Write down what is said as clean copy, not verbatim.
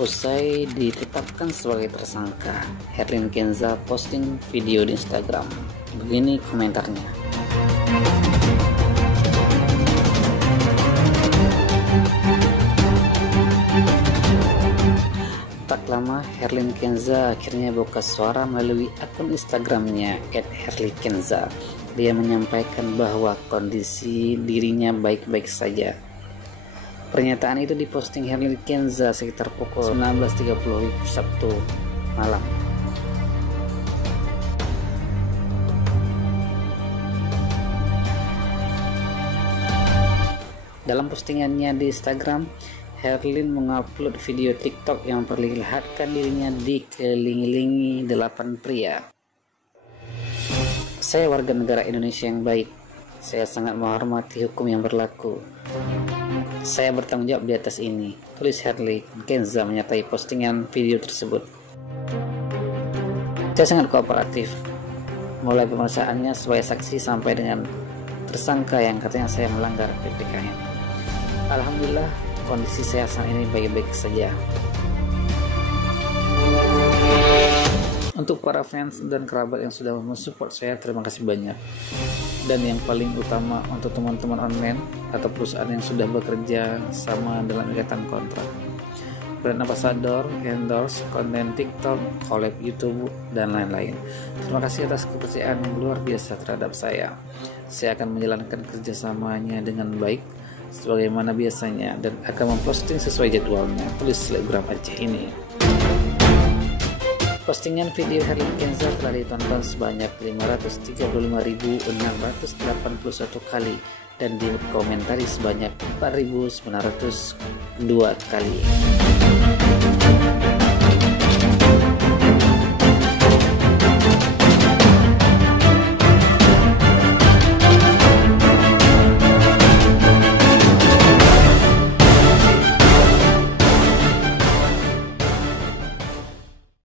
Usai ditetapkan sebagai tersangka, Herlin Kenza posting video di Instagram. Begini komentarnya. Tak lama, Herlin Kenza akhirnya buka suara melalui akun Instagramnya @herlykenza. Dia menyampaikan bahwa kondisi dirinya baik-baik saja. Pernyataan itu diposting Herlin Kenza sekitar pukul 19.30 Sabtu malam. Dalam postingannya di Instagram, Herlin mengupload video TikTok yang memperlihatkan dirinya dikelilingi 8 pria. Saya warga negara Indonesia yang baik. Saya sangat menghormati hukum yang berlaku. Saya bertanggung jawab di atas ini, tulis Herlin Kenza menyertai postingan video tersebut. Saya sangat kooperatif, mulai pemeriksaannya sebagai saksi sampai dengan tersangka yang katanya saya melanggar PPKM. Alhamdulillah, kondisi saya saat ini baik-baik saja. Untuk para fans dan kerabat yang sudah mensupport saya, terima kasih banyak. Dan yang paling utama untuk teman-teman online atau perusahaan yang sudah bekerja sama dalam ikatan kontrak, brand ambassador, endorse, konten TikTok, collab YouTube, dan lain-lain. Terima kasih atas kepercayaan yang luar biasa terhadap saya. Saya akan menjalankan kerjasamanya dengan baik sebagaimana biasanya dan akan memposting sesuai jadwalnya, tulis selebgram Aceh ini. Postingan video Herlin Kenza telah ditonton sebanyak 535.681 kali dan dikomentari sebanyak 4.902 kali.